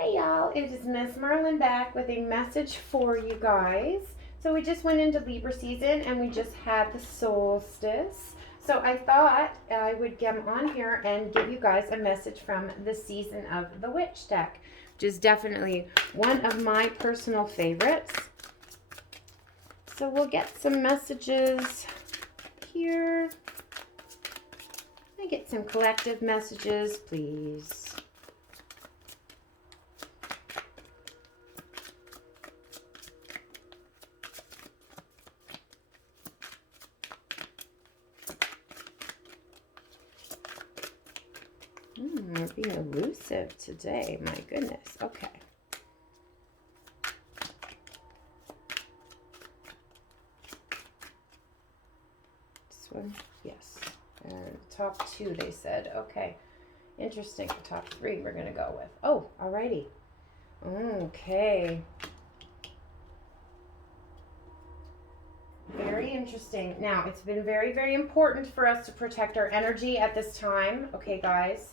Hey y'all, it is Miss Merlin back with a message for you guys. So we just went into Libra season and we just had the solstice. So I thought I would get on here and give you guys a message from the season of the Witch deck, which is definitely one of my personal favorites. So we'll get some messages here. I get some collective messages, please. We're being elusive today. My goodness. Okay. This one? Yes. And top two, they said. Okay. Interesting. Top three we're going to go with. Oh, alrighty. Okay. Very interesting. Now, it's been very, very important for us to protect our energy at this time. Okay, guys.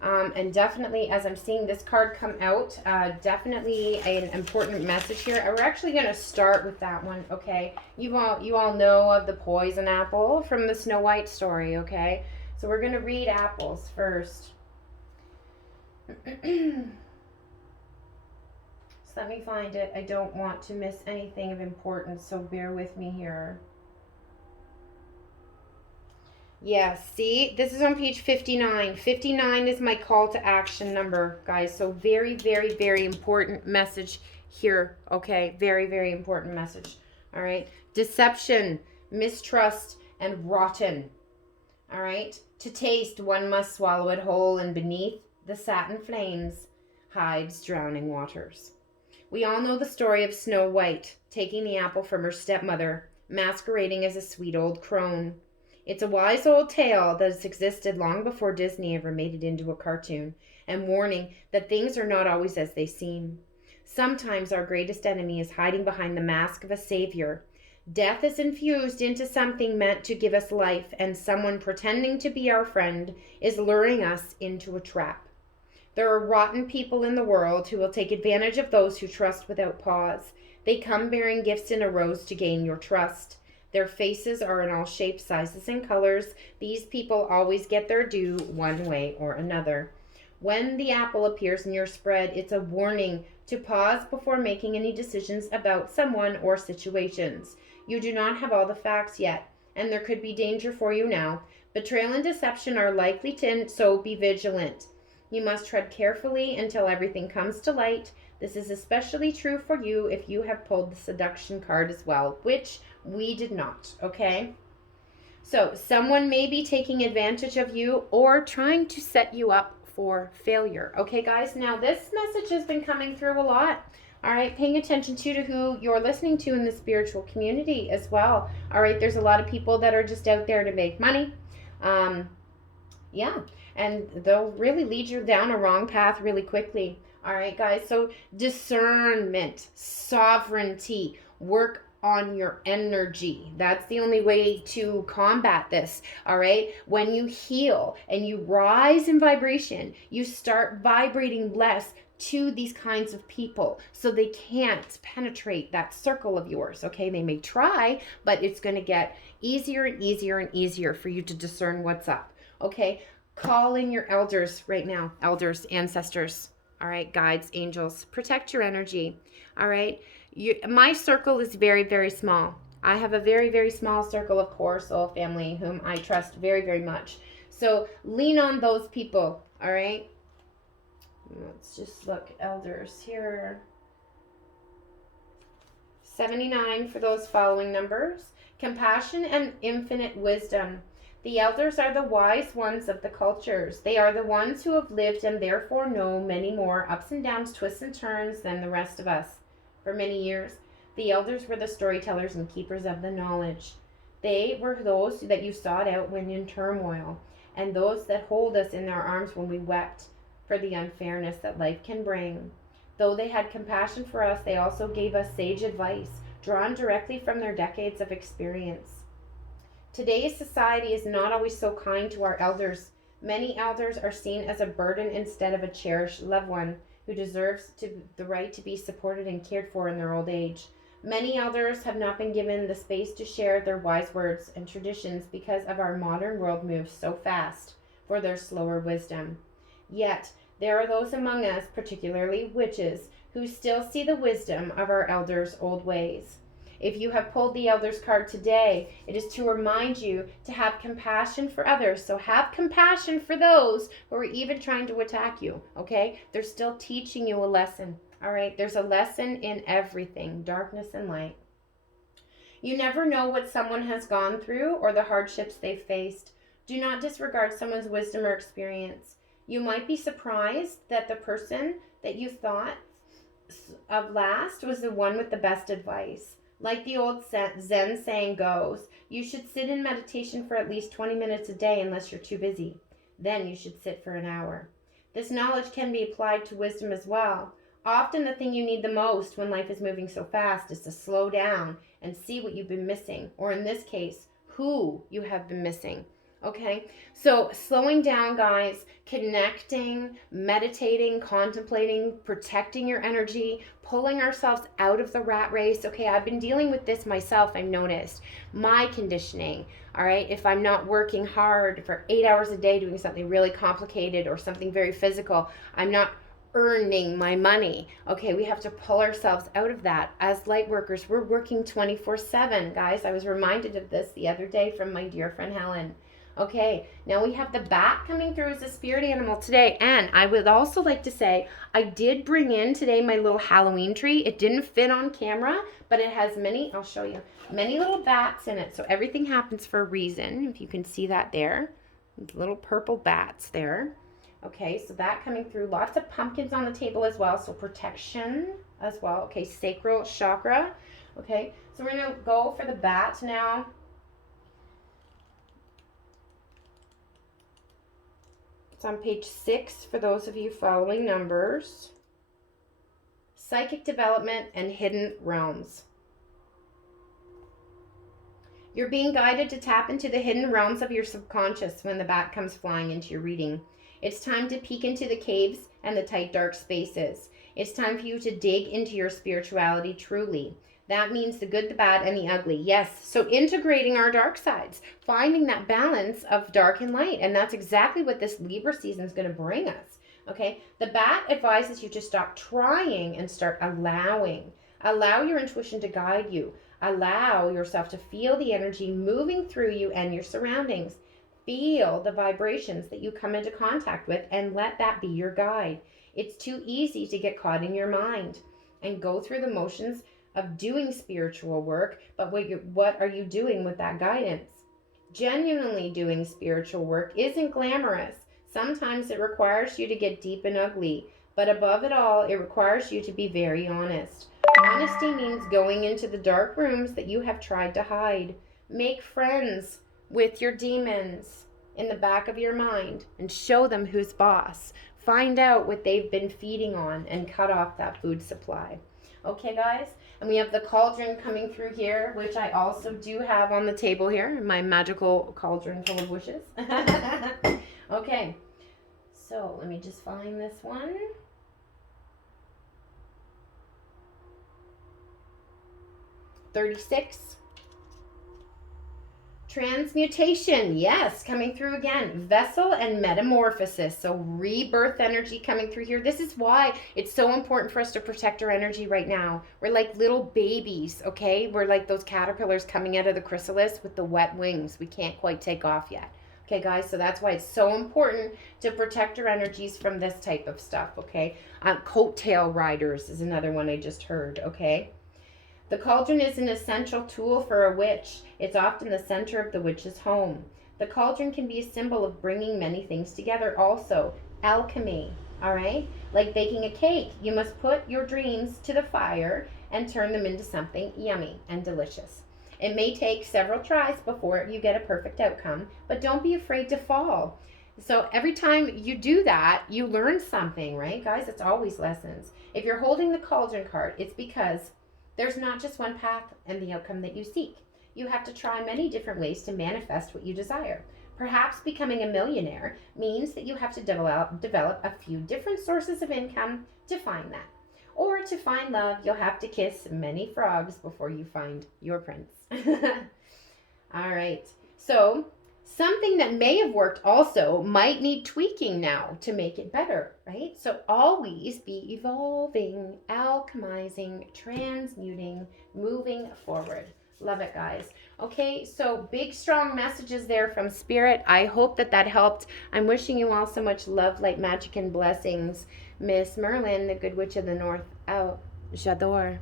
And definitely, as I'm seeing this card come out, definitely an important message here. We're actually going to start with that one, okay? You all know of the poison apple from the Snow White story, okay? So we're going to read apples first. So let me find it. I don't want to miss anything of importance, so bear with me here. Yeah, see, this is on page 59. 59 is my call to action number, guys. So very, very, very important message here, okay? Very, very important message, all right? Deception, mistrust, and rotten, all right? To taste, one must swallow it whole, and beneath the satin flames hides drowning waters. We all know the story of Snow White taking the apple from her stepmother, masquerading as a sweet old crone. It's a wise old tale that has existed long before Disney ever made it into a cartoon, and warning that things are not always as they seem. Sometimes our greatest enemy is hiding behind the mask of a savior. Death is infused into something meant to give us life, and someone pretending to be our friend is luring us into a trap. There are rotten people in the world who will take advantage of those who trust without pause. They come bearing gifts in a rose to gain your trust. Their faces are in all shapes, sizes, and colors. These people always get their due one way or another. When the apple appears in your spread, it's a warning to pause before making any decisions about someone or situations. You do not have all the facts yet, and there could be danger for you now. Betrayal and deception are likely to, so be vigilant. You must tread carefully until everything comes to light. This is especially true for you if you have pulled the seduction card as well, which we did not, okay? So someone may be taking advantage of you or trying to set you up for failure. Okay, guys? Now, this message has been coming through a lot. All right, paying attention to who you're listening to in the spiritual community as well. All right, there's a lot of people that are just out there to make money. Yeah, and they'll really lead you down a wrong path really quickly. All right, guys, so discernment, sovereignty, work on your energy. That's the only way to combat this, all right? When you heal and you rise in vibration, you start vibrating less to these kinds of people so they can't penetrate that circle of yours, okay? They may try, but it's going to get easier and easier and easier for you to discern what's up, okay? Call in your elders right now, elders, ancestors, all right, guides, angels. Protect your energy, all right? My circle is very, very small. I have a very, very small circle of core soul family whom I trust very, very much. So lean on those people, all right? Let's just look, elders here. 79 for those following numbers. Compassion and infinite wisdom. The elders are the wise ones of the cultures. They are the ones who have lived and therefore know many more ups and downs, twists and turns than the rest of us. For many years, the elders were the storytellers and keepers of the knowledge. They were those that you sought out when in turmoil, and those that hold us in their arms when we wept for the unfairness that life can bring. Though they had compassion for us, they also gave us sage advice, drawn directly from their decades of experience. Today's society is not always so kind to our elders. Many elders are seen as a burden instead of a cherished loved one. who deserves the right to be supported and cared for in their old age. Many elders have not been given the space to share their wise words and traditions because of our modern world moves so fast for their slower wisdom. Yet, there are those among us, particularly witches, who still see the wisdom of our elders' old ways. If you have pulled the elders card today, it is to remind you to have compassion for others. So have compassion for those who are even trying to attack you, okay? They're still teaching you a lesson, all right? There's a lesson in everything, darkness and light. You never know what someone has gone through or the hardships they've faced. Do not disregard someone's wisdom or experience. You might be surprised that the person that you thought of last was the one with the best advice. Like the old Zen saying goes, you should sit in meditation for at least 20 minutes a day unless you're too busy. Then you should sit for an hour. This knowledge can be applied to wisdom as well. Often the thing you need the most when life is moving so fast is to slow down and see what you've been missing, or in this case, who you have been missing. Okay, so slowing down, guys, connecting, meditating, contemplating, protecting your energy, pulling ourselves out of the rat race. Okay, I've been dealing with this myself. I've noticed my conditioning. All right, if I'm not working hard for 8 hours a day doing something really complicated or something very physical, I'm not earning my money. Okay, we have to pull ourselves out of that. As light workers, we're working 24/7, guys. I was reminded of this the other day from my dear friend Helen. Okay, now we have the bat coming through as a spirit animal today. And I would also like to say, I did bring in today my little Halloween tree. It didn't fit on camera, but it has many, I'll show you, many little bats in it. So everything happens for a reason, if you can see that there. Little purple bats there. Okay, so that coming through. Lots of pumpkins on the table as well, so protection as well. Okay, sacral chakra. Okay, so we're going to go for the bat now. It's on page 6 for those of you following numbers. Psychic development and hidden realms. You're being guided to tap into the hidden realms of your subconscious when the bat comes flying into your reading. It's time to peek into the caves and the tight, dark spaces. It's time for you to dig into your spirituality truly. That means the good, the bad, and the ugly. Yes, so integrating our dark sides, finding that balance of dark and light. And that's exactly what this Libra season is going to bring us. Okay, the bat advises you to stop trying and start allowing. Allow your intuition to guide you. Allow yourself to feel the energy moving through you and your surroundings. Feel the vibrations that you come into contact with and let that be your guide. It's too easy to get caught in your mind and go through the motions of doing spiritual work, but what are you doing with that guidance? Genuinely doing spiritual work isn't glamorous. Sometimes it requires you to get deep and ugly, but above it all, it requires you to be very honest. Honesty means going into the dark rooms that you have tried to hide. Make friends with your demons in the back of your mind and show them who's boss. Find out what they've been feeding on and cut off that food supply. Okay, guys? And we have the cauldron coming through here, which I also do have on the table here, my magical cauldron full of wishes. Okay, so let me just find this one. $36. Transmutation, yes, coming through again. Vessel and metamorphosis, so rebirth energy coming through here. This is why it's so important for us to protect our energy right now. We're like little babies, okay? We're like those caterpillars coming out of the chrysalis with the wet wings. We can't quite take off yet. Okay, guys, so that's why it's so important to protect our energies from this type of stuff, okay? Coattail riders is another one I just heard, okay? The cauldron is an essential tool for a witch. It's often the center of the witch's home. The cauldron can be a symbol of bringing many things together also. Alchemy, all right? Like baking a cake, you must put your dreams to the fire and turn them into something yummy and delicious. It may take several tries before you get a perfect outcome, but don't be afraid to fall. So every time you do that, you learn something, right? Guys, it's always lessons. If you're holding the cauldron card, it's because there's not just one path and the outcome that you seek. You have to try many different ways to manifest what you desire. Perhaps becoming a millionaire means that you have to develop a few different sources of income to find that. Or to find love, you'll have to kiss many frogs before you find your prince. All right. So, something that may have worked also might need tweaking now to make it better, right? So, always be evolving, alchemizing, transmuting, moving forward. Love it, guys. Okay, so big, strong messages there from Spirit. I hope that that helped. I'm wishing you all so much love, light, magic, and blessings. Miss Merlin, the Good Witch of the North, out. J'adore.